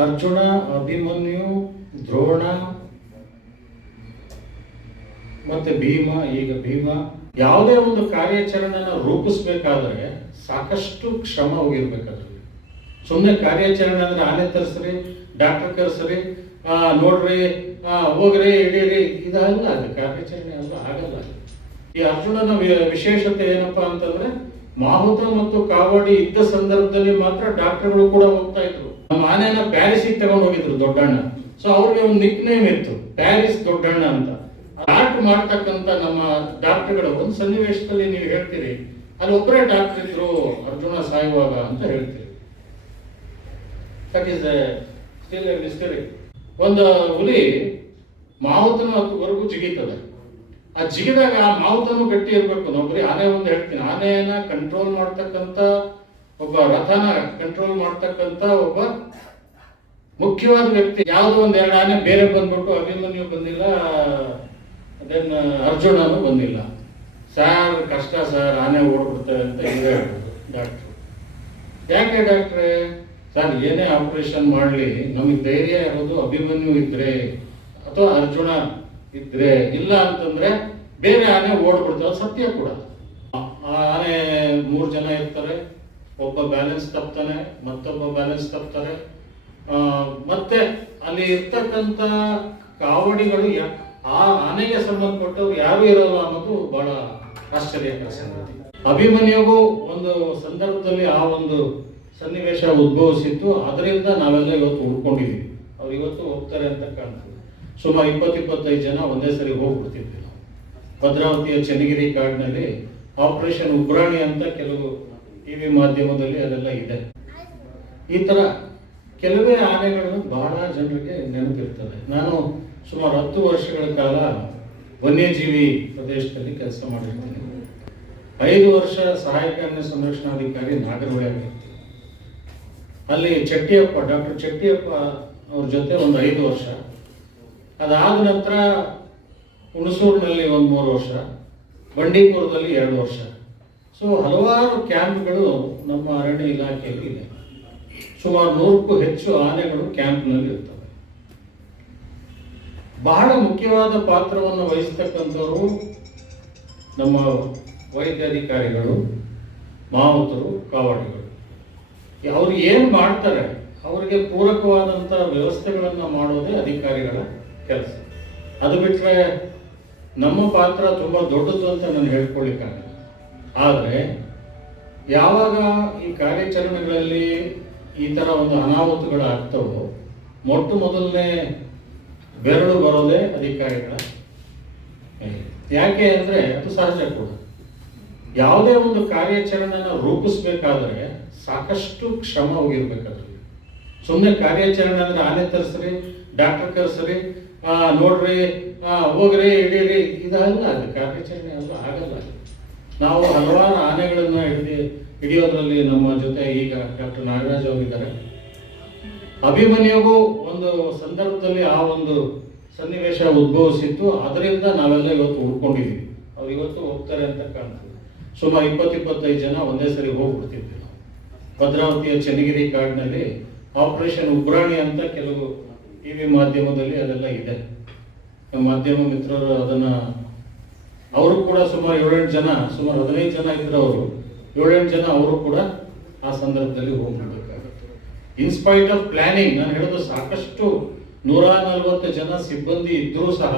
ಅರ್ಜುನ, ಅಭಿಮನ್ಯು, ದ್ರೋಣ ಮತ್ತೆ ಭೀಮ. ಈಗ ಭೀಮ ಯಾವುದೇ ಒಂದು ಕಾರ್ಯಾಚರಣೆನ ರೂಪಿಸ್ಬೇಕಾದ್ರೆ ಸಾಕಷ್ಟು ಶ್ರಮ ಹೋಗಿರ್ಬೇಕಾದ್ರೆ. ಸುಮ್ಮನೆ ಕಾರ್ಯಾಚರಣೆ ಅಂದ್ರೆ ಆನೆ ತರಿಸ್ರಿ, ಡಾಕ್ಟರ್ ಕರ್ಸ್ರಿ, ನೋಡ್ರಿ, ಹೋಗ್ರಿ, ಹಿಡೀರಿ, ಇದಲ್ಲ. ಅದು ಕಾರ್ಯಾಚರಣೆ ಅಲ್ಲ, ಆಗಲ್ಲ. ಈ ಅರ್ಜುನನ ವಿಶೇಷತೆ ಏನಪ್ಪಾ ಅಂತಂದ್ರೆ, ಮಾಹುತ ಮತ್ತು ಕಾವಡಿ ಇದ್ದ ಸಂದರ್ಭದಲ್ಲಿ ಮಾತ್ರ ಡಾಕ್ಟರ್ಗಳು ಕೂಡ ಹೋಗ್ತಾ ಇದ್ರು. ನಮ್ಮ ಆನೆನ ಪ್ಯಾರಿಸಿಗೆ ತಗೊಂಡು ಹೋಗಿದ್ರು ದೊಡ್ಡಣ್ಣ. ಸೊ ಅವ್ರಿಗೆ ಒಂದು ನಿಕ್ ನೇಮ್ ಇತ್ತು, ಪ್ಯಾರಿಸ್ ದೊಡ್ಡಣ್ಣ ಅಂತ. ಆರ್ಟ್ ಮಾಡ್ತಕ್ಕಂಥ ನಮ್ಮ ಡಾಕ್ಟರ್ಗಳು ಒಂದು ಸನ್ನಿವೇಶದಲ್ಲಿ ನೀವು ಹೇಳ್ತೀರಿ, ಅಲ್ಲಿ ಒಬ್ಬರೇ ಡಾಕ್ಟರ್ ಇದ್ರು ಅರ್ಜುನ ಸಾಯುವಾಗ ಅಂತ ಹೇಳ್ತೀರಿ. That is still A mystery. ಒಂದು ಹುಲಿ ಮಾವುತನ ಹತ್ತುವರೆಗೂ ಜಿಗಿತದೆ. ಆ ಜಿಗಿದಾಗ ಆ ಮಾವುತನು ಗಟ್ಟಿ ಇರ್ಬೇಕು. ನಾವು ಬರೀ ಆನೆ ಒಂದು ಹೇಳ್ತೀನಿ, ಆನೆಯನ್ನ ಕಂಟ್ರೋಲ್ ಮಾಡ್ತಕ್ಕಂಥ ಒಬ್ಬ, ರಥನ ಕಂಟ್ರೋಲ್ ಮಾಡ್ತಕ್ಕಂಥ ಒಬ್ಬ ಮುಖ್ಯವಾದ ವ್ಯಕ್ತಿ. ಯಾವುದೋ ಒಂದ್ ಎರಡು ಆನೆ ಬೇರೆ ಬಂದ್ಬಿಟ್ಟು ಅಭಿಮನ್ಯು ಬಂದಿಲ್ಲ, ದೆನ್ ಅರ್ಜುನನು ಬಂದಿಲ್ಲ. ಸಾರ್ ಕಷ್ಟ ಸರ್, ಆನೆ ಓಡ್ಬಿಡ್ತೇವೆ ಅಂತ ಇವರೇ ಹೇಳ್ಬೋದು ಡಾಕ್ಟ್ರು. ಯಾಕೆ ಡಾಕ್ಟ್ರೆ? ಸರ್ ಏನೇ ಆಪರೇಷನ್ ಮಾಡಲಿ ನಮಗೆ ಧೈರ್ಯ ಇರೋದು ಅಭಿಮನ್ಯು ಇದ್ರೆ ಅಥವಾ ಅರ್ಜುನ ಇದ್ರೆ, ಇಲ್ಲ ಅಂತಂದ್ರೆ ಬೇರೆ ಆನೆ ಓಡ್ಬಿಡ್ತಾವೆ. ಸತ್ಯ ಕೂಡ. ಆನೆ 3 ಜನ ಇರ್ತಾರೆ, ಒಬ್ಬ ಬ್ಯಾಲೆನ್ಸ್ ತಪ್ತಾನೆ, ಮತ್ತೊಬ್ಬ ಬ್ಯಾಲೆನ್ಸ್ ತಪ್ತಾರೆ, ಮತ್ತೆ ಅಲ್ಲಿ ಇರ್ತಕ್ಕಂಥ ಕಾವಡಿಗಳು ಆ ಆನೆಗೆ ಸಂಬಂಧಪಟ್ಟವ್ರು ಯಾರು ಇರೋಲ್ಲ ಅನ್ನೋದು ಬಹಳ ಆಶ್ಚರ್ಯಕರ ಸಂಗತಿ. ಅಭಿಮನ್ಯುಗೂ ಒಂದು ಸಂದರ್ಭದಲ್ಲಿ ಆ ಒಂದು ಸನ್ನಿವೇಶ ಉದ್ಭವಿಸಿತ್ತು. ಅದರಿಂದ ನಾವೆಲ್ಲ ಇವತ್ತು ಉಳ್ಕೊಂಡಿದ್ದೀವಿ. ಅವ್ರು ಇವತ್ತು ಹೋಗ್ತಾರೆ ಅಂತ ಕಾಣ್ತದೆ. ಸುಮಾರು 20-25 ಜನ ಒಂದೇ ಸರಿ ಹೋಗ್ಬಿಡ್ತಿದ್ವಿ ನಾವು. ಭದ್ರಾವತಿಯ ಚನ್ನಗಿರಿ ಕಾಡಿನಲ್ಲಿ ಆಪರೇಷನ್ ಉಗ್ರಾಣಿ ಅಂತ ಕೆಲವು ಟಿವಿ ಮಾಧ್ಯಮದಲ್ಲಿ ಅದೆಲ್ಲ ಇದೆ. ಈ ತರ ಕೆಲವೇ ಆನೆಗಳು ಬಹಳ ಜನರಿಗೆ ನೆನಪಿರ್ತದೆ. ನಾನು ಸುಮಾರು 10 ವರ್ಷಗಳ ಕಾಲ ವನ್ಯಜೀವಿ ಪ್ರದೇಶದಲ್ಲಿ ಕೆಲಸ ಮಾಡಿರ್ತೀನಿ. 5 ವರ್ಷ ಸಹಾಯಕ ಅರಣ್ಯ ಸಂರಕ್ಷಣಾಧಿಕಾರಿ ನಾಗರಹೊಳೆ. ಅಲ್ಲಿ ಚಟ್ಟಿಯಪ್ಪ, ಡಾಕ್ಟರ್ ಚಟ್ಟಿಯಪ್ಪ ಅವ್ರ ಜೊತೆ ಒಂದು 5 ವರ್ಷ. ಅದಾದ ನಂತರ ಹುಣಸೂರಿನಲ್ಲಿ ಒಂದು 3 ವರ್ಷ, ಬಂಡೀಪುರದಲ್ಲಿ 2 ವರ್ಷ. ಸೊ ಹಲವಾರು ಕ್ಯಾಂಪ್ಗಳು ನಮ್ಮ ಅರಣ್ಯ ಇಲಾಖೆಯಲ್ಲಿ ಇದೆ. ಸುಮಾರು 100ಕ್ಕೂ ಹೆಚ್ಚು ಆನೆಗಳು ಕ್ಯಾಂಪ್ನಲ್ಲಿ ಇರ್ತವೆ. ಬಹಳ ಮುಖ್ಯವಾದ ಪಾತ್ರವನ್ನು ವಹಿಸ್ತಕ್ಕಂಥವರು ನಮ್ಮ ವೈದ್ಯಾಧಿಕಾರಿಗಳು, ಮಾವುತರು, ಕಾವಡಿಗಳು. ಅವ್ರು ಏನು ಮಾಡ್ತಾರೆ, ಅವರಿಗೆ ಪೂರಕವಾದಂಥ ವ್ಯವಸ್ಥೆಗಳನ್ನು ಮಾಡೋದೇ ಅಧಿಕಾರಿಗಳ ಕೆಲಸ. ಅದು ಬಿಟ್ಟರೆ ನಮ್ಮ ಪಾತ್ರ ತುಂಬ ದೊಡ್ಡದು ಅಂತ ನಾನು ಹೇಳ್ಕೊಳ್ಳಿಕ್ಕಾಗಲ್ಲ. ಆದರೆ ಯಾವಾಗ ಈ ಕಾರ್ಯಾಚರಣೆಗಳಲ್ಲಿ ಈ ಥರ ಒಂದು ಅನಾಹುತಗಳು ಆಗ್ತವೋ, ಮೊಟ್ಟ ಮೊದಲನೇ ಬೆರಳು ಬರೋದೇ ಅಧಿಕಾರಿಗಳ. ಯಾಕೆ ಅಂದರೆ ಅದು ಸಹಜ ಕೂಡ. ಯಾವುದೇ ಒಂದು ಕಾರ್ಯಾಚರಣೆನ ರೂಪಿಸ್ಬೇಕಾದ್ರೆ ಸಾಕಷ್ಟು ಶ್ರಮ ಹೋಗಿರ್ಬೇಕಾದ್ರೆ. ಸುಮ್ಮನೆ ಕಾರ್ಯಾಚರಣೆ ಅಂದ್ರೆ ಆನೆ ತರಿಸ್ರಿ, ಡಾಕ್ಟರ್ ಕರ್ಸ್ರಿ, ನೋಡ್ರಿ, ಹೋಗ್ರಿ, ಹಿಡೀರಿ, ಇದಲ್ಲ. ಅದು ಕಾರ್ಯಾಚರಣೆ ಅಲ್ಲ, ಆಗಲ್ಲ. ನಾವು ಹಲವಾರು ಆನೆಗಳನ್ನ ಹಿಡಿಯೋದ್ರಲ್ಲಿ ನಮ್ಮ ಜೊತೆ ಈಗ ಡಾಕ್ಟರ್ ನಾಗರಾಜ್ ಅವರಿದ್ದಾರೆ. ಅಭಿಮನ್ಯುಗೂ ಒಂದು ಸಂದರ್ಭದಲ್ಲಿ ಆ ಒಂದು ಸನ್ನಿವೇಶ ಉದ್ಭವಿಸಿತ್ತು. ಅದರಿಂದ ನಾವೆಲ್ಲ ಇವತ್ತು ಉಳ್ಕೊಂಡಿದ್ದೀವಿ. ಅವ್ರು ಇವತ್ತು ಹೋಗ್ತಾರೆ ಅಂತ ಕಾಣ್ತದೆ. ಸುಮಾರು 20-25 ಜನ ಒಂದೇ ಸರಿ ಹೋಗ್ಬಿಡ್ತಿದ್ವಿ ನಾವು. ಭದ್ರಾವತಿಯ ಚನ್ನಗಿರಿ ಕಾಡಿನಲ್ಲಿ ಆಪರೇಷನ್ ಉಗ್ರಾಣಿ ಅಂತ ಕೆಲವು ಟಿವಿ ಮಾಧ್ಯಮದಲ್ಲಿ ಅದೆಲ್ಲ ಇದೆ. ನಮ್ಮ ಮಾಧ್ಯಮ ಮಿತ್ರರು ಅದನ್ನ, ಅವರು ಕೂಡ ಸುಮಾರು 7-8 ಜನ, ಸುಮಾರು 15 ಜನ ಇದ್ರು ಅವರು. 7-8 ಜನ ಅವರು ಕೂಡ ಆ ಸಂದರ್ಭದಲ್ಲಿ ಹೋಗ್ಬಿಡ್ಬೇಕಾಗುತ್ತೆ. ಇನ್ಸ್ಪೈಟ್ ಆಫ್ ಪ್ಲಾನಿಂಗ್, ನಾನು ಹೇಳೋದು ಸಾಕಷ್ಟು 140 ಜನ ಸಿಬ್ಬಂದಿ ಇದ್ರೂ ಸಹ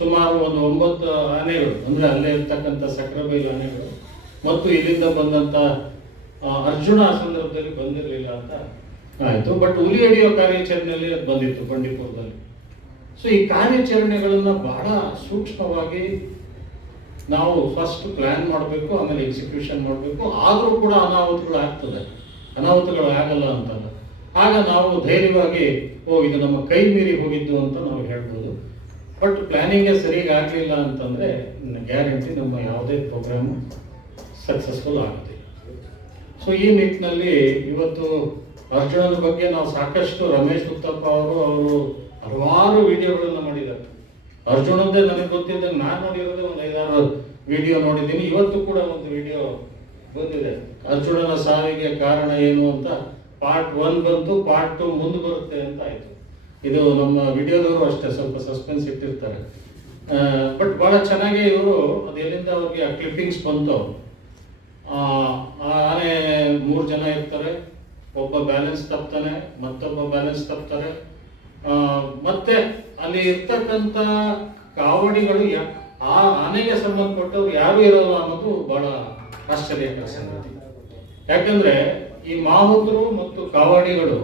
ಸುಮಾರು ಒಂದು 9 ಆನೆಗಳು, ಅಂದ್ರೆ ಅಲ್ಲೇ ಇರ್ತಕ್ಕಂಥ ಸಕ್ರೆಬೈಲು ಆನೆಗಳು ಮತ್ತು ಇಲ್ಲಿಂದ ಬಂದಂತ ಅರ್ಜುನ ಆ ಸಂದರ್ಭದಲ್ಲಿ ಬಂದಿರಲಿಲ್ಲ ಅಂತ ಆಯ್ತು. ಬಟ್ ಹುಲಿ ಹಿಡಿಯೋ ಕಾರ್ಯಾಚರಣೆಯಲ್ಲಿ ಅದು ಬಂದಿತ್ತು ಬಂಡೀಪುರದಲ್ಲಿ. ಸೊ ಈ ಕಾರ್ಯಾಚರಣೆಗಳನ್ನ ಬಹಳ ಸೂಕ್ಷ್ಮವಾಗಿ ನಾವು ಫಸ್ಟ್ ಪ್ಲಾನ್ ಮಾಡಬೇಕು, ಆಮೇಲೆ ಎಕ್ಸಿಕ್ಯೂಷನ್ ಮಾಡಬೇಕು. ಆದರೂ ಕೂಡ ಅನಾಹುತಗಳು ಆಗ್ತದೆ, ಅನಾಹುತಗಳು ಆಗಲ್ಲ ಅಂತಲ್ಲ. ಆಗ ನಾವು ಧೈರ್ಯವಾಗಿ ಇದು ನಮ್ಮ ಕೈ ಮೀರಿ ಹೋಗಿದ್ದು ಅಂತ ನಾವು ಹೇಳ್ಬೋದು. ಬಟ್ ಪ್ಲಾನಿಂಗೇ ಸರಿಯಾಗಿ ಆಗಲಿಲ್ಲ ಅಂತಂದರೆ ಗ್ಯಾರಂಟಿ ನಮ್ಮ ಯಾವುದೇ ಪ್ರೋಗ್ರಾಮು ಸಕ್ಸಸ್ಫುಲ್ ಆಗುತ್ತೆ. ಸೊ ಈ ನಿಟ್ಟಿನಲ್ಲಿ ಇವತ್ತು ಅರ್ಜುನನ ಬಗ್ಗೆ ನಾವು ಸಾಕಷ್ಟು, ರಮೇಶ್ ಉತ್ತಪ್ಪ ಅವರು ಹಲವಾರು ವಿಡಿಯೋಗಳನ್ನು ಮಾಡಿದ್ದಾರೆ. ಅರ್ಜುನಂದೇ ನನಗೆ ಗೊತ್ತಿದ್ದಂಗೆ ನಾನು ನೋಡಿರೋದೇ ಒಂದು 5-6 ವಿಡಿಯೋ ನೋಡಿದ್ದೀನಿ. ಇವತ್ತು ಕೂಡ ಒಂದು ವಿಡಿಯೋ ಬಂದಿದೆ, ಅರ್ಜುನನ ಸಾವಿಗೆ ಕಾರಣ ಏನು ಅಂತ ಪಾರ್ಟ್ 1 ಬಂತು, ಪಾರ್ಟ್ 2 ಮುಂದೆ ಬರುತ್ತೆ ಅಂತ ಆಯ್ತು. ಇದು ನಮ್ಮ ವಿಡಿಯೋದವರು ಅಷ್ಟೇ ಸ್ವಲ್ಪ ಸಸ್ಪೆನ್ಸ್ ಇಟ್ಟಿರ್ತಾರೆ. ಬಟ್ ಬಹಳ ಚೆನ್ನಾಗಿ ಇವರು ಅದು ಎಲ್ಲಿಂದ ಅವ್ರಿಗೆ ಆ ಕ್ಲಿಪ್ಪಿಂಗ್ಸ್ ಬಂತು. ಆನೆ 3 ಜನ ಇರ್ತಾರೆ, ಒಬ್ಬ ಬ್ಯಾಲೆನ್ಸ್ ತಪ್ತಾನೆ, ಮತ್ತೊಬ್ಬ ಬ್ಯಾಲೆನ್ಸ್ ತಪ್ತಾರೆ, ಮತ್ತೆ ಅಲ್ಲಿ ಇರ್ತಕ್ಕಂಥ ಕಾವಡಿಗಳು ಆ ಆನೆಗೆ ಸಂಬಂಧಪಟ್ಟವ್ರು ಯಾರು ಇರೋಲ್ಲ ಅನ್ನೋದು ಬಹಳ ಆಶ್ಚರ್ಯಕರ ಸಂಗತಿ. ಯಾಕಂದ್ರೆ ಈ ಮಾವುತರು ಮತ್ತು ಕಾವಾಡಿಗಳು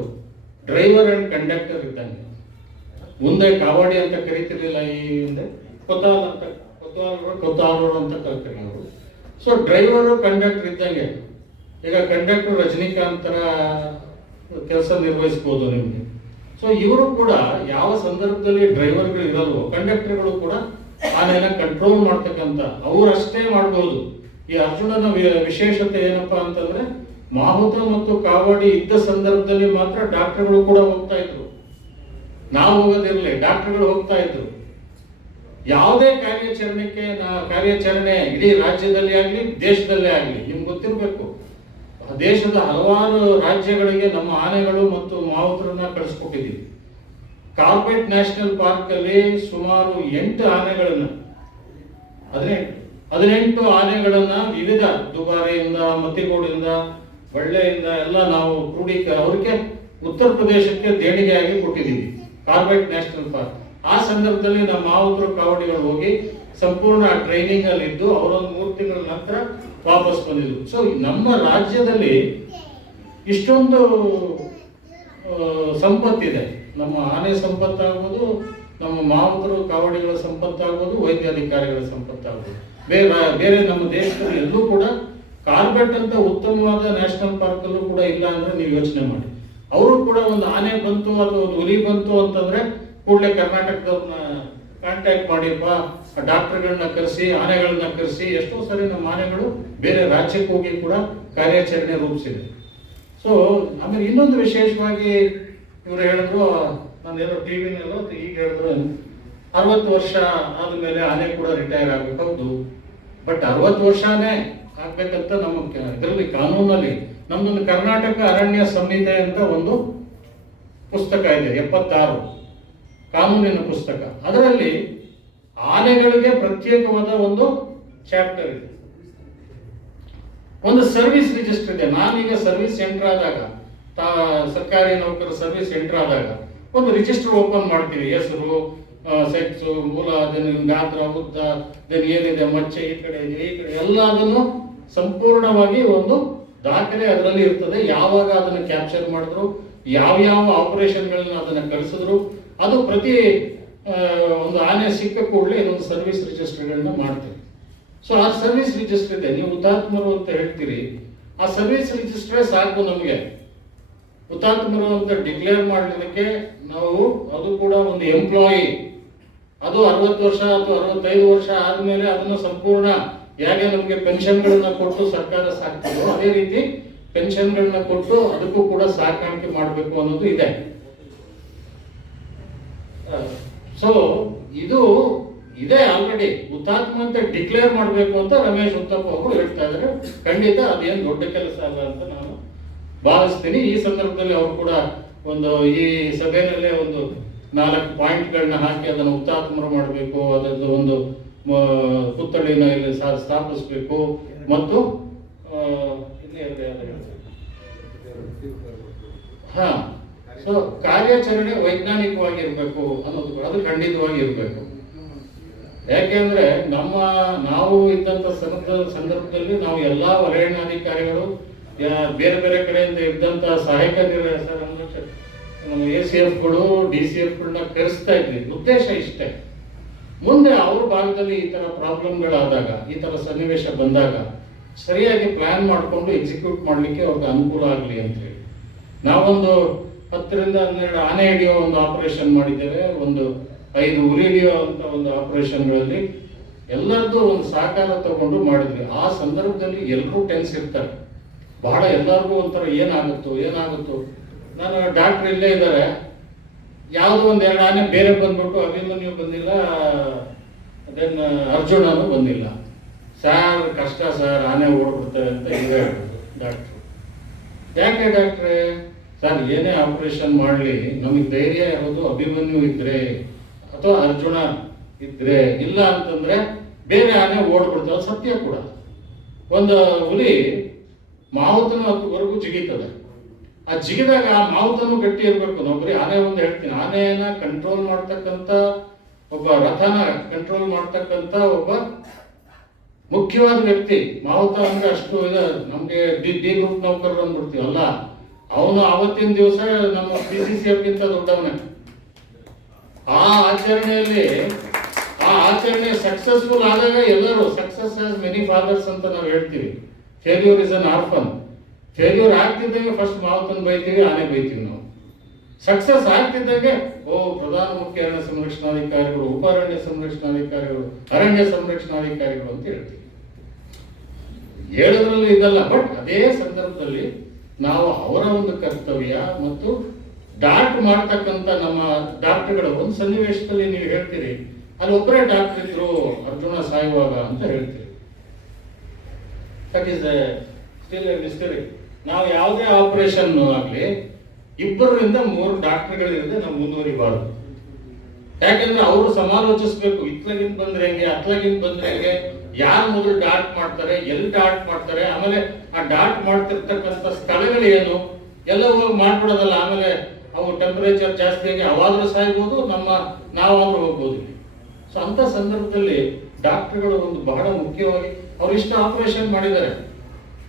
ಡ್ರೈವರ್ ಅಂಡ್ ಕಂಡಕ್ಟರ್ ಇದ್ದಂಗೆ. ಮುಂದೆ ಕಾವಾಡಿ ಅಂತ ಕರೀತಿರ್ಲಿಲ್ಲ, ಈ ಹಿಂದೆ ಕೊತ್ತಾಲರು ಅಂತ ಕರೀತಾರೆ. ಸೊ ಡ್ರೈವರು ಕಂಡಕ್ಟರ್ ಇದ್ದಂಗೆ. ಈಗ ಕಂಡಕ್ಟರ್ ರಜನಿಕಾಂತರ ಕೆಲಸ ನಿರ್ವಹಿಸ್ಬೋದು ನಿಮಗೆ. ಸೊ ಇವರು ಕೂಡ ಯಾವ ಸಂದರ್ಭದಲ್ಲಿ ಡ್ರೈವರ್ಗಳು ಇರಲ್ವೋ, ಕಂಡಕ್ಟರ್ಗಳು ಕೂಡ ಆನೆಯನ್ನ ಕಂಟ್ರೋಲ್ ಮಾಡ್ತಕ್ಕಂಥ ಅವರಷ್ಟೇ ಮಾಡ್ಬೋದು. ಈ ಅರ್ಜುನನ ವಿಶೇಷತೆ ಏನಪ್ಪಾ ಅಂತಂದ್ರೆ, ಮಾಹುತ ಮತ್ತು ಕಾವಡಿ ಇದ್ದ ಸಂದರ್ಭದಲ್ಲಿ ಮಾತ್ರ ಡಾಕ್ಟರ್ಗಳು ಕೂಡ ಹೋಗ್ತಾ ಇದ್ರು. ನಾವು ಹೋಗೋದಿರಲಿ, ಡಾಕ್ಟರ್ಗಳು ಹೋಗ್ತಾ ಇದ್ರು. ಯಾವುದೇ ಕಾರ್ಯಾಚರಣೆ ಇಡೀ ರಾಜ್ಯದಲ್ಲಿ ಆಗಲಿ ದೇಶದಲ್ಲೇ ಆಗಲಿ, ನಿಮ್ಗೆ ಗೊತ್ತಿರಬೇಕು, ದೇಶದ ಹಲವಾರು ರಾಜ್ಯಗಳಿಗೆ ನಮ್ಮ ಆನೆಗಳು ಮತ್ತು ಮಾವುತರನ್ನ ಕಳಿಸ್ಕೊಟ್ಟಿದ್ದೀವಿ. ಕಾರ್ಬೆಟ್ ನ್ಯಾಷನಲ್ ಪಾರ್ಕ್ ಅಲ್ಲಿ ಸುಮಾರು 8 ಆನೆಗಳನ್ನ 18 ಆನೆಗಳನ್ನ ವಿವಿಧ ದುಬಾರೆಯಿಂದ, ಮತ್ತಿಗೋಡಿಂದ, ಬಳ್ಳೆಯಿಂದ ಎಲ್ಲ ನಾವು ಅವ್ರಿಗೆ ಉತ್ತರ ಪ್ರದೇಶಕ್ಕೆ ದೇಣಿಗೆಯಾಗಿ ಕೊಟ್ಟಿದ್ದೀವಿ, ಕಾರ್ಬೆಟ್ ನ್ಯಾಷನಲ್ ಪಾರ್ಕ್. ಆ ಸಂದರ್ಭದಲ್ಲಿ ನಮ್ಮ ಮಾವುತರು ಕಾವಡಿಗಳು ಹೋಗಿ ಸಂಪೂರ್ಣ ಟ್ರೈನಿಂಗ್ ಅಲ್ಲಿ ಇದ್ದು ಅವರೊಂದು 3 ತಿಂಗಳ ನಂತರ ವಾಪಸ್ ಬಂದಿದ್ರು. ಸೊ ನಮ್ಮ ರಾಜ್ಯದಲ್ಲಿ ಇಷ್ಟೊಂದು ಸಂಪತ್ತಿದೆ. ನಮ್ಮ ಆನೆ ಸಂಪತ್ತಾಗ್ಬೋದು, ನಮ್ಮ ಮಾವುತರು ಕಾವಡಿಗಳ ಸಂಪತ್ತಾಗ್ಬೋದು, ವೈದ್ಯಾಧಿಕಾರಿಗಳ ಸಂಪತ್ತಾಗ್ಬೋದು. ಬೇರೆ ನಮ್ಮ ದೇಶದಲ್ಲಿ ಎಲ್ಲೂ ಕೂಡ ಕಾರ್ಬೆಟ್ ಅಂತ ಉತ್ತಮವಾದ ನ್ಯಾಷನಲ್ ಪಾರ್ಕ್ ಅಲ್ಲೂ ಕೂಡ ಇಲ್ಲ ಅಂದ್ರೆ ನೀವು ಯೋಚನೆ ಮಾಡಿ. ಅವರು ಕೂಡ ಒಂದು ಆನೆ ಬಂತು ಅಥವಾ ಒಂದು ಹುಲಿ ಬಂತು ಅಂತಂದ್ರೆ ಕೂಡಲೇ ಕರ್ನಾಟಕದವ್ರನ್ನ ಕಾಂಟ್ಯಾಕ್ಟ್ ಮಾಡಿಪ್ಪ, ಡಾಕ್ಟರ್ಗಳನ್ನ ಕರೆಸಿ, ಆನೆಗಳನ್ನ ಕರೆಸಿ. ಎಷ್ಟೋ ಸರಿ ನಮ್ಮ ಆನೆಗಳು ಬೇರೆ ರಾಜ್ಯಕ್ಕೆ ಹೋಗಿ ಕೂಡ ಕಾರ್ಯಾಚರಣೆ ರೂಪಿಸಿದೆ. ಸೊ ಆಮೇಲೆ ಇನ್ನೊಂದು ವಿಶೇಷವಾಗಿ ಇವರು ಹೇಳಿದ್ರು, ನಾನೇನೋ ಟಿವಿನಲ್ಲೋ ಈಗ ಹೇಳಿದ್ರು, 60 ವರ್ಷ ಆದ್ಮೇಲೆ ಆನೆ ಕೂಡ ರಿಟೈರ್ ಆಗ್ಬೇಕು. ಹೌದು, ಬಟ್ 60 ವರ್ಷನೇ ಆಗ್ಬೇಕಂತ ನಮ್ಮ ಇದರಲ್ಲಿ ಕಾನೂನಲ್ಲಿ ನಮ್ದೊಂದು ಕರ್ನಾಟಕ ಅರಣ್ಯ ಸಂಹಿತೆ ಅಂತ ಒಂದು ಪುಸ್ತಕ ಇದೆ, 76 ಕಾನೂನಿನ ಪುಸ್ತಕ. ಅದರಲ್ಲಿ ಆನೆಗಳಿಗೆ ಪ್ರತ್ಯೇಕವಾದ ಒಂದು ಚಾಪ್ಟರ್ ಇದೆ, ಒಂದು ಸರ್ವಿಸ್ ರಿಜಿಸ್ಟರ್ ಇದೆ. ನಾನೀಗ ಸರ್ವಿಸ್ ಎಂಟರ್ ಆದಾಗ, ಸರ್ಕಾರಿ ನೌಕರ ಸರ್ವಿಸ್ ಎಂಟರ್ ಆದಾಗ ಒಂದು ರಿಜಿಸ್ಟರ್ ಓಪನ್ ಮಾಡ್ತೀವಿ. ಹೆಸರು, ಸೆಕ್ಸ್, ಮೂಲ, ಗಾತ್ರ, ಉದ್ದ, ಏನಿದೆ, ಮಚ್ಚೆ, ಈ ಕಡೆ ಎಲ್ಲದನ್ನು ಸಂಪೂರ್ಣವಾಗಿ ಒಂದು ದಾಖಲೆ ಅದರಲ್ಲಿ ಇರ್ತದೆ. ಯಾವಾಗ ಅದನ್ನು ಕ್ಯಾಪ್ಚರ್ ಮಾಡಿದ್ರು, ಯಾವ ಆಪರೇಷನ್ಗಳನ್ನ ಅದನ್ನ ಕಳಿಸಿದ್ರು, ಅದು ಪ್ರತಿ ಒಂದು ಆನೆ ಸಿಕ್ಕ ಕೂಡಲೇ ಇದೊಂದು ಸರ್ವಿಸ್ ರಿಜಿಸ್ಟರ್ಗಳನ್ನ ಮಾಡ್ತೀವಿ. ಸೊ ಆ ಸರ್ವಿಸ್ ರಿಜಿಸ್ಟರ್ ಇದೆ. ನೀವು ಹುತಾತ್ಮರು ಅಂತ ಹೇಳ್ತೀರಿ, ಆ ಸರ್ವಿಸ್ ರಿಜಿಸ್ಟ್ರೇ ಸಾಕು ನಮಗೆ. ಹುತಾತ್ಮರು ಅಂತ ಡಿಕ್ಲೇರ್ ಮಾಡಲಿಕ್ಕೆ ನಾವು ಅದು ಕೂಡ ಒಂದು ಎಂಪ್ಲಾಯಿ, ಅದು 60 ವರ್ಷ ಅಥವಾ 65 ವರ್ಷ ಆದ್ಮೇಲೆ ಅದನ್ನು ಸಂಪೂರ್ಣ ಹೇಗೆ ನಮಗೆ ಪೆನ್ಷನ್ಗಳನ್ನ ಕೊಟ್ಟು ಸರ್ಕಾರ ಸಾಕ್ತಿದೋ ಅದೇ ರೀತಿ ಪೆನ್ಷನ್ಗಳನ್ನ ಕೊಟ್ಟು ಅದಕ್ಕೂ ಕೂಡ ಸಾಕಾಣಿಕೆ ಮಾಡಬೇಕು ಅನ್ನೋದು ಇದೆ. ಸೊ ಇದು ಇದೆ ಆಲ್ರೆಡಿ. ಹುತಾತ್ಮ ಅಂತ ಡಿಕ್ಲೇರ್ ಮಾಡಬೇಕು ಅಂತ ರಮೇಶ್ ಉತ್ತಪ್ಪ ಅವರು ಹೇಳ್ತಾ ಇದ್ದಾರೆ. ಖಂಡಿತ ಅದೇನು ದೊಡ್ಡ ಕೆಲಸ ಅಲ್ಲ ಅಂತ ನಾನು ಭಾವಿಸ್ತೀನಿ. ಈ ಸಂದರ್ಭದಲ್ಲಿ ಅವರು ಕೂಡ ಒಂದು ಈ ಸಭೆಯಲ್ಲೇ ಒಂದು 4 ಪಾಯಿಂಟ್ಗಳನ್ನ ಹಾಕಿ ಅದನ್ನು ಹುತಾತ್ಮರು ಮಾಡಬೇಕು, ಅದರದ್ದು ಒಂದು ಪುತ್ಥಳಿನ ಇಲ್ಲಿ ಸ್ಥಾಪಿಸಬೇಕು ಮತ್ತು ಸೊ ಕಾರ್ಯಾಚರಣೆ ವೈಜ್ಞಾನಿಕವಾಗಿ ಇರಬೇಕು ಅನ್ನೋದು ಅದು ಖಂಡಿತವಾಗಿ ಇರಬೇಕು. ಯಾಕೆಂದ್ರೆ ನಾವು ಇದ್ದಂತ ಸಂದರ್ಭದಲ್ಲಿ ನಾವು ಎಲ್ಲಾ ವಲಯಾಧಿಕಾರಿಗಳು ಬೇರೆ ಬೇರೆ ಕಡೆಯಿಂದ ಇದ್ದಂತ ಸಹಾಯಕ ನಮ್ಮ ACFಗಳು DCFಗಳನ್ನ ಕರೆಸ್ತಾ ಇದ್ವಿ. ಉದ್ದೇಶ ಇಷ್ಟೇ, ಮುಂದೆ ಅವ್ರ ಭಾಗದಲ್ಲಿ ಈ ತರ ಪ್ರಾಬ್ಲಮ್ಗಳಾದಾಗ, ಈ ತರ ಸನ್ನಿವೇಶ ಬಂದಾಗ ಸರಿಯಾಗಿ ಪ್ಲಾನ್ ಮಾಡಿಕೊಂಡು ಎಕ್ಸಿಕ್ಯೂಟ್ ಮಾಡ್ಲಿಕ್ಕೆ ಅವ್ರಿಗೆ ಅನುಕೂಲ ಆಗಲಿ ಅಂತ ಹೇಳಿ ನಾವೊಂದು 10 ರಿಂದ 12 ಆನೆ ಹಿಡಿಯೋ ಒಂದು ಆಪರೇಷನ್ ಮಾಡಿದ್ದೇವೆ. ಒಂದು 5 ಹುಲಿ ಹಿಡಿಯೋ ಅಂತ ಒಂದು ಆಪರೇಷನ್ಗಳಲ್ಲಿ ಎಲ್ಲರದ್ದು ಒಂದು ಸಹಕಾರ ತಗೊಂಡು ಮಾಡಿದ್ವಿ. ಆ ಸಂದರ್ಭದಲ್ಲಿ ಎಲ್ಲರೂ ಟೆನ್ಸ್ ಇರ್ತಾರೆ, ಬಹಳ ಎಲ್ಲರಿಗೂ ಒಂಥರ ಏನಾಗುತ್ತೋ. ನಾನು ಡಾಕ್ಟರ್ ಇಲ್ಲೇ ಇದ್ದಾರೆ, ಯಾವುದೋ 1-2 ಆನೆ ಬೇರೆ ಬಂದ್ಬಿಟ್ಟು ಅಭಿಮನ್ಯು ಬಂದಿಲ್ಲ, ಅದೇನ್ ಅರ್ಜುನನು ಬಂದಿಲ್ಲ. ಸರ್ ಕಷ್ಟ ಸರ್, ಆನೆ ಓಡ್ಬಿಡ್ತೇವೆ ಅಂತ ಈಗ ಹೇಳ್ಬೋದು ಡಾಕ್ಟ್ರು. ಯಾಕೆ ಡಾಕ್ಟ್ರೆ, ಸರ್ ಏನೇ ಆಪರೇಷನ್ ಮಾಡಲಿ ನಮಗೆ ಧೈರ್ಯ ಇರೋದು ಅಭಿಮನ್ಯು ಇದ್ರೆ ಅಥವಾ ಅರ್ಜುನ ಇದ್ರೆ, ಇಲ್ಲ ಅಂತಂದ್ರೆ ಬೇರೆ ಆನೆ ಓಡ್ಬಿಡ್ತಾವೆ. ಸತ್ಯ ಕೂಡ. ಒಂದು ಹುಲಿ ಮಾವುತನ ಹತ್ತುವರೆಗೂ ಜಿಗಿತದೆ. ಆ ಜಿಗಿದಾಗ ಆ ಮಾವುತನು ಗಟ್ಟಿ ಇರಬೇಕು. ನಾವು ಬರೀ ಆನೆ ಒಂದು ಹೇಳ್ತೀನಿ, ಆನೆಯನ್ನ ಕಂಟ್ರೋಲ್ ಮಾಡ್ತಕ್ಕಂಥ ಒಬ್ಬ, ರಥನ ಕಂಟ್ರೋಲ್ ಮಾಡ್ತಕ್ಕಂಥ ಒಬ್ಬ ಮುಖ್ಯವಾದ ವ್ಯಕ್ತಿ ಮಾವುತ ಅಂದ್ರೆ ಅಷ್ಟು ನಮ್ಗೆ ಡಿ ಗ್ರೂಪ್ ನೌಕರರು ಅಂದ್ಬಿಡ್ತೀವಿ ಅಲ್ಲ, ಅವನು ಅವತ್ತಿನ ದಿವಸ ನಮ್ಮ PCCF ಗಿಂತ ದೊಡ್ಡವನೇ. ಆ ಆಚರಣೆ ಸಕ್ಸಸ್ಫುಲ್ ಆದಾಗ ಎಲ್ಲರೂ ಸಕ್ಸಸ್ ಆಸ್ ಮೆನಿ ಫಾದರ್ಸ್ ಅಂತ ನಾವು ಹೇಳ್ತೀವಿ. Failure is an orphan. Failure ಆಗ್ತಿದ್ದಂಗೆ ಫಸ್ಟ್ ಮಾವುತನ ಬೈತೀವಿ, ಆನೆ ಬೈತೀವಿ ನಾವು. ಸಕ್ಸಸ್ ಆಗ್ತಿದ್ದಂಗೆ ಪ್ರಧಾನ ಮುಖ್ಯ ಅರಣ್ಯ ಸಂರಕ್ಷಣಾಧಿಕಾರಿಗಳು, ಉಪ ಅರಣ್ಯ ಸಂರಕ್ಷಣಾಧಿಕಾರಿಗಳು, ಅರಣ್ಯ ಸಂರಕ್ಷಣಾಧಿಕಾರಿಗಳು ಅಂತ ಹೇಳ್ತೀವಿ. ಹೇಳೋದ್ರಲ್ಲಿ ಇದಲ್ಲ. ಬಟ್ ಅದೇ ಸಂದರ್ಭದಲ್ಲಿ ನಾವು ಅವರ ಒಂದು ಕರ್ತವ್ಯ ಮತ್ತು ಡಾಕ್ಟರ್ ಮಾಡ್ತಕ್ಕಂಥ ನಮ್ಮ ಡಾಕ್ಟರ್ಗಳು ಒಂದು ಸನ್ನಿವೇಶದಲ್ಲಿ ನೀವು ಹೇಳ್ತೀರಿ, ಅಲ್ಲಿ ಒಬ್ಬರೇ ಡಾಕ್ಟರ್ ಇದ್ರು ಅರ್ಜುನ ಸಾಯುವಾಗ ಅಂತ ಹೇಳ್ತೀರಿ. That is still A mystery. ನಾವು ಯಾವುದೇ ಆಪರೇಷನ್ ಆಗಲಿ 2ರಿಂದ 3 ಡಾಕ್ಟರ್ಗಳಿರದೆ ನಾವು ಮುಂದುವರಿಬಾರ್ದು. ಯಾಕಂದ್ರೆ ಅವರು ಸಮಾಲೋಚಿಸ್ಬೇಕು, ಇತ್ಲಗಿಂದ ಬಂದ್ರೆ ಹೆಂಗೆ, ಅತ್ಲಗಿಂದ ಬಂದ್ರೆ ಹೆಂಗೆ, ಯಾರು ಮೊದಲು ಡಾಟ್ ಮಾಡ್ತಾರೆ, ಎಲ್ಲಿ ಡಾಟ್ ಮಾಡ್ತಾರೆ, ಆಮೇಲೆ ಆ ಡಾಟ್ ಮಾಡ್ತಿರ್ತಕ್ಕಂಥ ಸ್ಥಳಗಳು ಏನು ಎಲ್ಲ ಹೋಗಿ ಮಾಡ್ಬಿಡೋದಲ್ಲ. ಆಮೇಲೆ ಅವು ಟೆಂಪರೇಚರ್ ಜಾಸ್ತಿ ಆಗಿ ಅವಾದ್ರೂ ಸಾಯ್ಬೋದು, ನಾವಾದ್ರೂ ಹೋಗ್ಬೋದು. ಸೊ ಅಂತ ಸಂದರ್ಭದಲ್ಲಿ ಡಾಕ್ಟರ್ಗಳು ಒಂದು ಬಹಳ ಮುಖ್ಯವಾಗಿ ಅವ್ರು ಇಷ್ಟ ಆಪರೇಷನ್ ಮಾಡಿದ್ದಾರೆ.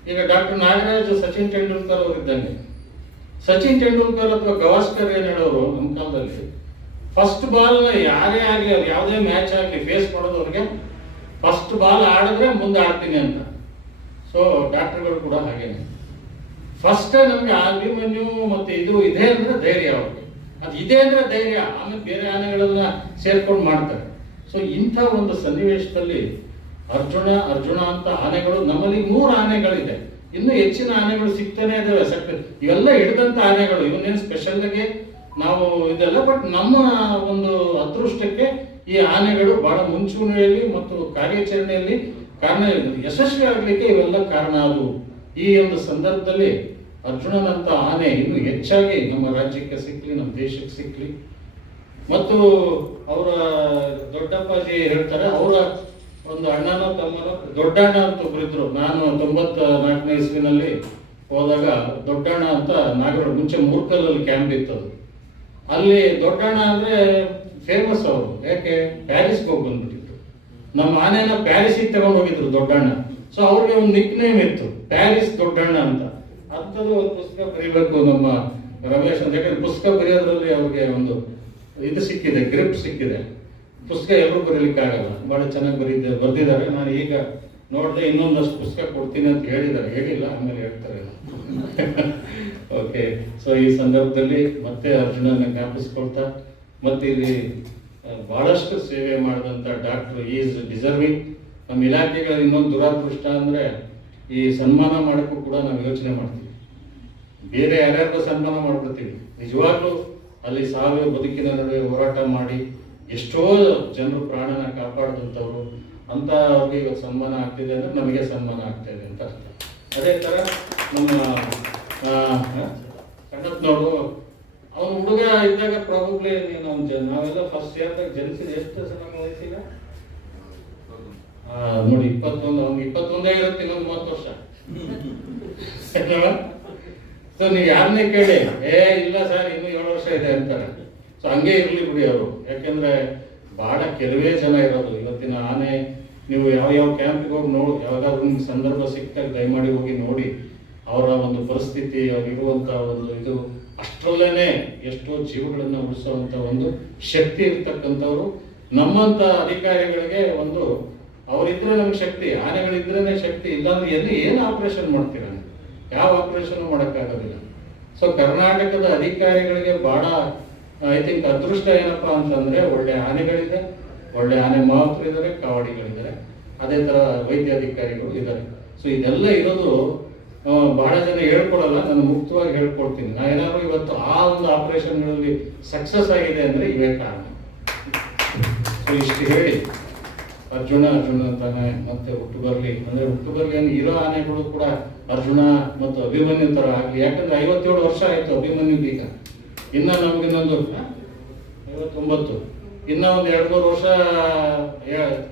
ಈಗ ಡಾಕ್ಟರ್ ನಾಗರಾಜ್ ಸಚಿನ್ ತೆಂಡೂಲ್ಕರ್ ಅವರು ಇದ್ದಂಗೆ. ಸಚಿನ್ ತೆಂಡೂಲ್ಕರ್ ಅಥವಾ ಗವಾಸ್ಕರ್ ಏನ್ ಹೇಳೋರು ನಮ್ಮ ಕಾಲದಲ್ಲಿ, ಫಸ್ಟ್ ಬಾಲ್ ಯಾರೇ ಆಗಲಿ, ಅವ್ರು ಯಾವುದೇ ಮ್ಯಾಚ್ ಆಗಲಿ ಫೇಸ್ ಮಾಡೋದು ಅವ್ರಿಗೆ ಫಸ್ಟ್ ಬಾಲ್ ಆಡಿದ್ರೆ ಮುಂದೆ ಆಡ್ತೀನಿ ಅಂತ. ಸೊ ಡಾಕ್ಟರ್ಗಳು ಕೂಡ ಹಾಗೇನೆ. ಫಸ್ಟ್ ನಮ್ಗೆ ಅಭಿಮನ್ಯು ಮತ್ತೆ ಇದು ಇದೆ ಅಂದ್ರೆ ಧೈರ್ಯ ಅವ್ರಿಗೆ, ಅದು ಇದೆ ಅಂದ್ರೆ ಧೈರ್ಯ, ಆಮೇಲೆ ಬೇರೆ ಆನೆಗಳನ್ನ ಸೇರ್ಕೊಂಡು ಮಾಡ್ತಾರೆ. ಸೊ ಇಂಥ ಒಂದು ಸನ್ನಿವೇಶದಲ್ಲಿ ಅರ್ಜುನ ಅಂತ ಆನೆಗಳು ನಮ್ಮಲ್ಲಿ 3 ಆನೆಗಳಿದೆ. ಇನ್ನು ಹೆಚ್ಚಿನ ಆನೆಗಳು ಸಿಗ್ತಾನೆ ಇದಾವೆ. ಇವೆಲ್ಲ ಹಿಡಿದಂತ ಆನೆಗಳು, ಇವನ್ನೇನು ಸ್ಪೆಷಲ್ ಆಗಿ ನಾವು ಇದೆಲ್ಲ. ಬಟ್ ನಮ್ಮ ಒಂದು ಅದೃಷ್ಟಕ್ಕೆ ಈ ಆನೆಗಳು ಬಹಳ ಮುಂಚೂಣಿಯಲ್ಲಿ ಮತ್ತು ಕಾರ್ಯಾಚರಣೆಯಲ್ಲಿ ಯಶಸ್ವಿ ಆಗ್ಲಿಕ್ಕೆ ಇವೆಲ್ಲ ಕಾರಣ ಆದವು. ಈ ಒಂದು ಸಂದರ್ಭದಲ್ಲಿ ಅರ್ಜುನನಂತ ಆನೆ ಇನ್ನು ಹೆಚ್ಚಾಗಿ ನಮ್ಮ ರಾಜ್ಯಕ್ಕೆ ಸಿಕ್ಲಿ, ನಮ್ಮ ದೇಶಕ್ಕೆ ಸಿಕ್ಲಿ. ಮತ್ತು ಅವರ ದೊಡ್ಡಪ್ಪಾಜಿ ಹೇಳ್ತಾರೆ, ಅವರ ಒಂದು ಅಣ್ಣನೋ ತಮ್ಮನೋ, ದೊಡ್ಡಣ್ಣ ಅಂತ ಒಬ್ಬರಿದ್ರು. ನಾನು 94ನೇ ಇಸ್ವಿನಲ್ಲಿ ಹೋದಾಗ ದೊಡ್ಡಣ್ಣ ಅಂತ ನಾಗರ ಮುಂಚೆ ಮೂರ್ಕಲ್ಲಲ್ಲಿ ಕ್ಯಾಂಪ್ ಇತ್ತದು. ಅಲ್ಲಿ ದೊಡ್ಡಣ್ಣ ಅಂದ್ರೆ ಫೇಮಸ್ ಅವರು. ಯಾಕೆ? ಪ್ಯಾರಿಸ್ಗೆ ಹೋಗಿ ಬಂದ್ಬಿಟ್ಟಿತ್ತು. ನಮ್ಮ ಆನೆನ ಪ್ಯಾರಿಸಿಗೆ ತಗೊಂಡು ಹೋಗಿದ್ರು ದೊಡ್ಡಣ್ಣ. ಸೊ ಅವ್ರಿಗೆ ಒಂದು ನಿಕ್ ನೇಮ್ ಇತ್ತು, ಪ್ಯಾರಿಸ್ ದೊಡ್ಡಣ್ಣ ಅಂತ. ಅಂಥದ್ದು ಒಂದು ಪುಸ್ತಕ ಬರೀಬೇಕು ನಮ್ಮ ರಮೇಶ್ ಅಂತ. ಯಾಕಂದ್ರೆ ಪುಸ್ತಕ ಬರೆಯೋದ್ರಲ್ಲಿ ಅವ್ರಿಗೆ ಒಂದು ಇದು ಸಿಕ್ಕಿದೆ, ಗ್ರಿಪ್ ಸಿಕ್ಕಿದೆ. ಪುಸ್ತಕ ಎಲ್ಲರೂ ಬರೀಲಿಕ್ಕೆ ಆಗಲ್ಲ, ಬಹಳ ಚೆನ್ನಾಗಿ ಬರ್ದಿದ್ದಾರೆ. ನಾನು ಈಗ ನೋಡಿದೆ, ಇನ್ನೊಂದಷ್ಟು ಪುಸ್ತಕ ಕೊಡ್ತೀನಿ ಅಂತ ಹೇಳಿದ್ದಾರೆ. ಹೇಳಿಲ್ಲ, ಆಮೇಲೆ ಹೇಳ್ತಾರೆ. ಓಕೆ. ಸೊ ಈ ಸಂದರ್ಭದಲ್ಲಿ ಮತ್ತೆ ಅರ್ಜುನನ ಜ್ಞಾಪಿಸ್ಕೊಳ್ತಾ, ಮತ್ತೆ ಇಲ್ಲಿ ಬಹಳಷ್ಟು ಸೇವೆ ಮಾಡಿದಂಥ ಡಾಕ್ಟರ್ ಈಸ್ ಡಿಸರ್ವಿಂಗ್. ನಮ್ಮ ಇಲಾಖೆಗಳ ಇನ್ನೊಂದು ದುರಾದೃಷ್ಟ ಅಂದರೆ ಈ ಸನ್ಮಾನ ಮಾಡೋಕ್ಕೂ ಕೂಡ ನಾವು ಯೋಚನೆ ಮಾಡ್ತೀವಿ. ಬೇರೆ ಯಾರ್ಯಾರಿಗೂ ಸನ್ಮಾನ ಮಾಡ್ಬಿಡ್ತೀವಿ. ನಿಜವಾಗ್ಲೂ ಅಲ್ಲಿ ಸಾವಿರ ಬದುಕಿನ ನಡುವೆ ಹೋರಾಟ ಮಾಡಿ ಎಷ್ಟೋ ಜನರು ಪ್ರಾಣನ ಕಾಪಾಡಿದಂಥವ್ರು ಅಂತ ಅವ್ರಿಗೆ ಇವತ್ತು ಸನ್ಮಾನ ಆಗ್ತಿದೆ ಅಂದರೆ ನಮಗೆ ಸನ್ಮಾನ ಆಗ್ತಾ ಇದೆ ಅಂತ ಅರ್ಥ. ಅದೇ ಥರ ನಮ್ಮ ಕಣ್ಣಪ್ಪನವರು, ಅವನು ಹುಡುಗ ಇದ್ದಾಗ ಪ್ರಾಬಬ್ಲಿ ನಾವೆಲ್ಲ ಫಸ್ಟ್ ಇಯರ್ದಾಗ ಜನಿಸಿದ ಎಷ್ಟು ನಮ್ಮ ವಯಸ್ಸಿಲ್ಲ ನೋಡಿ 21. ಅವ್ನಿಗೆ 21 ಇರುತ್ತೆ, ಇನ್ನೊಂದು 30 ವರ್ಷ. ಸೊ ನೀವು ಯಾರನ್ನೇ ಕೇಳಿ, ಇಲ್ಲ ಸರ್ ಇನ್ನೂ 7 ವರ್ಷ ಇದೆ ಅಂತಾರೆ. ಸೊ ಹಂಗೆ ಇರಲಿ ಬಿಡಿ ಅವರು. ಯಾಕೆಂದ್ರೆ ಬಹಳ ಕೆಲವೇ ಜನ ಇರೋದು. ಇವತ್ತಿನ ಆನೆ ನೀವು ಯಾವ ಕ್ಯಾಂಪಿಗೆ ಹೋಗಿ ಯಾವ್ದಾದ್ರು ನಿಮ್ಗೆ ಸಂದರ್ಭ ಸಿಕ್ಕಾಗ ದಯಮಾಡಿ ಹೋಗಿ ನೋಡಿ. ಅವರ ಒಂದು ಪರಿಸ್ಥಿತಿ, ಅವ್ರಿರುವಂಥ ಒಂದು ಇದು, ಅಷ್ಟರಲ್ಲೇನೆ ಎಷ್ಟೋ ಜೀವಗಳನ್ನು ಉಳಿಸುವಂಥ ಒಂದು ಶಕ್ತಿ ಇರ್ತಕ್ಕಂಥವ್ರು. ನಮ್ಮಂಥ ಅಧಿಕಾರಿಗಳಿಗೆ ಒಂದು ಅವರಿದ್ರೆ ನಮ್ಗೆ ಶಕ್ತಿ, ಆನೆಗಳಿದ್ರೇನೆ ಶಕ್ತಿ. ಇಲ್ಲಾಂದ್ರೆ ಏನು ಆಪರೇಷನ್ ಮಾಡ್ತೀರ? ಯಾವ ಆಪರೇಷನ್ ಮಾಡೋಕ್ಕಾಗೋದಿಲ್ಲ. ಸೊ ಕರ್ನಾಟಕದ ಅಧಿಕಾರಿಗಳಿಗೆ ಬಹಳ ಐ ಥಿಂಕ್ ಅದೃಷ್ಟ ಏನಪ್ಪಾ ಅಂತಂದ್ರೆ, ಒಳ್ಳೆ ಆನೆಗಳಿದೆ, ಒಳ್ಳೆ ಆನೆ ಮಾವುತರಿದ್ದಾರೆ, ಕಾವಡಿಗಳಿದ್ದಾರೆ, ಅದೇ ತರ ವೈದ್ಯ ಅಧಿಕಾರಿಗಳು ಇದ್ದಾರೆ. ಸೊ ಇದೆಲ್ಲ ಇರೋದು ಬಹಳ ಜನ ಹೇಳ್ಕೊಡಲ್ಲ. ನಾನು ಮುಕ್ತವಾಗಿ ಹೇಳ್ಕೊಡ್ತೀನಿ. ನಾ ಏನಾದ್ರು ಇವತ್ತು ಆ ಒಂದು ಆಪರೇಷನ್ಗಳಲ್ಲಿ ಸಕ್ಸಸ್ ಆಗಿದೆ ಅಂದ್ರೆ ಇವೇ ಕಾರಣ. ಸೊ ಇಷ್ಟು ಹೇಳಿ ಅರ್ಜುನ ಅಂತಾನೆ, ಮತ್ತೆ ಹುಟ್ಟು ಬರ್ಲಿ ಅಂದ್ರೆ ಹುಟ್ಟು ಬರ್ಲಿ ಅಂದ್ರೆ ಇರೋ ಆನೆಗಳು ಕೂಡ ಅರ್ಜುನ ಮತ್ತು ಅಭಿಮನ್ಯು ತರ ಆಗ್ಲಿ. ಯಾಕಂದ್ರೆ 57 ವರ್ಷ ಆಯ್ತು ಅಭಿಮನ್ಯುಗೆ. ಈಗ ಇನ್ನ ನಮ್ಗಿನ್ನೊಂದು 59, ಇನ್ನ ಒಂದು 2-3 ವರ್ಷ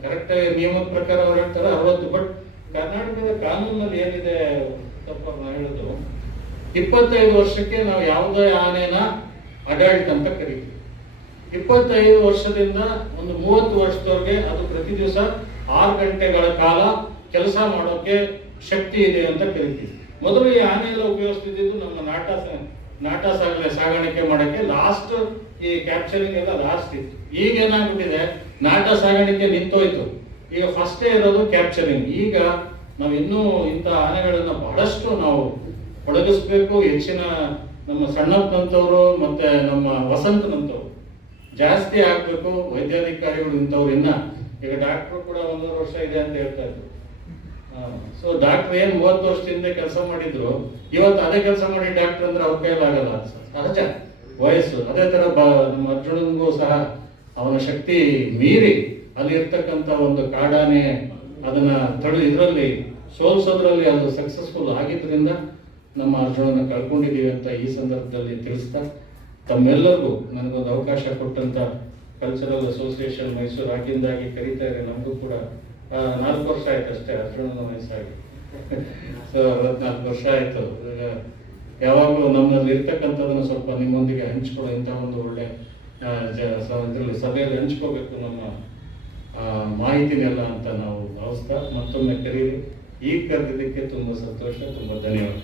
ಕರೆಕ್ಟ್ ನಿಯಮದ ಪ್ರಕಾರ ಅವ್ರು ಹೇಳ್ತಾರೆ 60. ಬಟ್ ಕರ್ನಾಟಕದ ಕಾನೂನಲ್ಲಿ ಏನಿದೆ ತಪ್ಪ ಹೇಳುದು, 25 ವರ್ಷಕ್ಕೆ ನಾವು ಯಾವುದೇ ಆನೆನ ಅಡಲ್ಟ್ ಅಂತ ಕರಿತೀವಿ. 25 ವರ್ಷದಿಂದ ಒಂದು 30 ವರ್ಷದವರೆಗೆ ಅದು ಪ್ರತಿ ದಿವಸ 6 ಗಂಟೆಗಳ ಕಾಲ ಕೆಲಸ ಮಾಡೋಕೆ ಶಕ್ತಿ ಇದೆ ಅಂತ ಕರಿತೀವಿ. ಮೊದಲು ಈ ಆನೆ ಎಲ್ಲ ಉಪಯೋಗಿಸ್ತಿದ್ದು ನಮ್ಮ ನಾಟ ಸಾಗಾಣಿಕೆ ಮಾಡಕ್ಕೆ, ಲಾಸ್ಟ್ ಈ ಕ್ಯಾಪ್ಚರಿಂಗ್ ಎಲ್ಲ ಲಾಸ್ಟ್ ಇತ್ತು. ಈಗ ಏನಾಗ್ಬಿಟ್ಟಿದೆ, ನಾಟ ಸಾಗಾಣಿಕೆ ನಿಂತೋಯ್ತು, ಈಗ ಫಸ್ಟೇ ಇರೋದು ಕ್ಯಾಪ್ಚರಿಂಗ್. ಈಗ ನಾವು ಇನ್ನೂ ಇಂಥ ಆನೆಗಳನ್ನ ಬಹಳಷ್ಟು ನಾವು ಒದಗಿಸ್ಬೇಕು. ಹೆಚ್ಚಿನ ನಮ್ಮ ಸಣ್ಣಪ್ಪನಂತವ್ರು ಮತ್ತೆ ನಮ್ಮ ವಸಂತನಂತವ್ರು ಜಾಸ್ತಿ ಆಗ್ಬೇಕು. ವೈದ್ಯಾಧಿಕಾರಿಗಳು ಇಂಥವ್ರು ಇನ್ನ, ಈಗ ಡಾಕ್ಟ್ರು ಕೂಡ 1.5 ವರ್ಷ ಇದೆ ಅಂತ ಹೇಳ್ತಾ ಇದ್ರು. ಸೊ ಡಾಕ್ಟರ್ ಏನ್ 30 ವರ್ಷದಿಂದ ಕೆಲಸ ಮಾಡಿದ್ರು, ಇವತ್ತು ಅದೇ ಕೆಲಸ ಮಾಡಿ ಡಾಕ್ಟರ್ ಅಂದ್ರೆ ಅವ್ರ ಕೈಲಾಗಲ್ಲ, ಸಹಜ ವಯಸ್ಸು. ಅದೇ ತರ ನಮ್ಮ ಅರ್ಜುನನಿಗೂ ಸಹ ಅವನ ಶಕ್ತಿ ಮೀರಿ ಅಲ್ಲಿ ಇರ್ತಕ್ಕಂಥ ಒಂದು ಕಾಡಾನೆ ಅದನ್ನ ಇದರಲ್ಲಿ ಸೋಲ್ಸೋದ್ರಲ್ಲಿ ಅದು ಸಕ್ಸಸ್ಫುಲ್ ಆಗಿದ್ರಿಂದ ನಮ್ಮ ಅರ್ಜುನನ ಕಳ್ಕೊಂಡಿದೀವಿ ಅಂತ ಈ ಸಂದರ್ಭದಲ್ಲಿ ತಿಳಿಸ್ತಾ, ತಮ್ಮೆಲ್ಲರಿಗೂ ನನಗೊಂದು ಅವಕಾಶ ಕೊಟ್ಟಂತ ಕಲ್ಚರಲ್ ಅಸೋಸಿಯೇಷನ್ ಮೈಸೂರು ಆಗಿಂದಾಗಿ ಕರೀತಾ ಇದೆ. ನಮಗೂ ಕೂಡ 4 ವರ್ಷ ಆಯ್ತು ಅಷ್ಟೇ ಅರ್ಜುನನ ವಯಸ್ಸಾಗಿ. ಸೊ 64 ವರ್ಷ ಆಯ್ತು. ಯಾವಾಗಲೂ ನಮ್ಮಲ್ಲಿ ಇರ್ತಕ್ಕಂಥದನ್ನು ಸ್ವಲ್ಪ ನಿಮ್ಮೊಂದಿಗೆ ಹಂಚ್ಕೊಳ್ಳೋ ಇಂಥ ಒಂದು ಒಳ್ಳೆ ಇದರಲ್ಲಿ ಸಭೆಯಲ್ಲಿ ಹಂಚ್ಕೋಬೇಕು ನಮ್ಮ ಮಾಹಿತಿನೆಲ್ಲ ಅಂತ ನಾವು ಭಾವಿಸ್ತಾ, ಮತ್ತೊಮ್ಮೆ ಕರೀರಿ. ಈಗ ಕರೆದಿದ್ದಕ್ಕೆ ತುಂಬ ಸಂತೋಷ, ತುಂಬ ಧನ್ಯವಾದ.